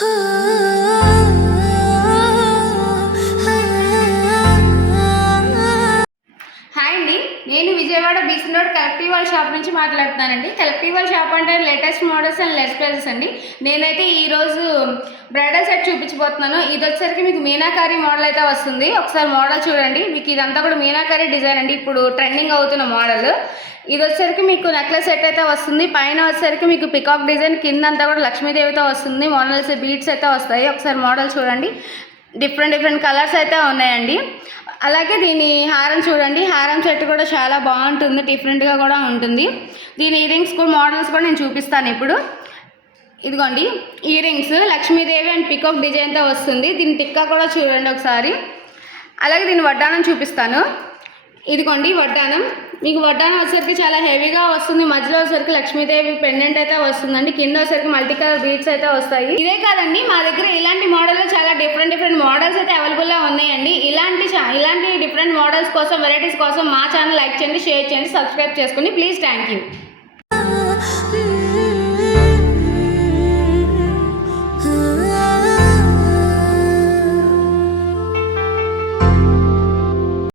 Hi అండి, నేను Vijayawada BC road collective వాళ్ళ షాప్ నుంచి మాట్లాడుతున్నానండి. కలెక్టివ్ వాళ్ళ షాప్ అంటే latest models and less prices అండి. నేనైతే ఈరోజు బ్రైడల్ సెట్ చూపించబోతున్నాను. ఇది వచ్చేసరికి మీకు మీనాకారి మోడల్ అయితే వస్తుంది. ఒకసారి మోడల్ చూడండి. మీకు ఇదంతా కూడా మీనాకారి డిజైన్ అండి, ఇప్పుడు ట్రెండింగ్ అవుతున్న మోడల్. ఇది వచ్చేసరికి మీకు నెక్లెస్ సెట్ అయితే వస్తుంది. పైన వచ్చేసరికి మీకు పికాక్ డిజైన్, కింద అంతా కూడా లక్ష్మీదేవితో వస్తుంది. మోడల్స్ బీడ్స్ అయితే వస్తాయి. ఒకసారి మోడల్ చూడండి. డిఫరెంట్ కలర్స్ అయితే ఉన్నాయండి. అలాగే దీని హారం చూడండి. హారం సెట్ కూడా చాలా బాగుంటుంది, డిఫరెంట్గా కూడా ఉంటుంది. దీని ఇయరింగ్స్ కూడా మోడల్స్ కూడా నేను చూపిస్తాను ఇప్పుడు. ఇదిగోండి ఇయరింగ్స్, లక్ష్మీదేవి అండ్ పికాక్ డిజైన్తో వస్తుంది. దీని టిక్కా కూడా చూడండి ఒకసారి. అలాగే దీని వడ్డానం చూపిస్తాను. ఇదిగోండి వడ్డానం. మీకు వడ్డానం వచ్చేసరికి చాలా హెవీగా వస్తుంది. మధ్యలో వచ్చేసరికి లక్ష్మీదేవి పెండెంట్ అయితే వస్తుందండి. కింద వచ్చేసరికి మల్టీ కలర్ బీడ్స్ అయితే వస్తాయి. ఇదే కాదండి, మా దగ్గర ఇలాంటి మోడల్లో చాలా డిఫరెంట్ మోడల్స్ అయితే అవైలబుల్గా ఉన్నాయండి. ఇలాంటి డిఫరెంట్ మోడల్స్ కోసం, వెరైటీస్ కోసం మా ఛానల్ లైక్ చేయండి, షేర్ చేయండి, సబ్స్క్రైబ్ చేసుకోండి ప్లీజ్. Thank you.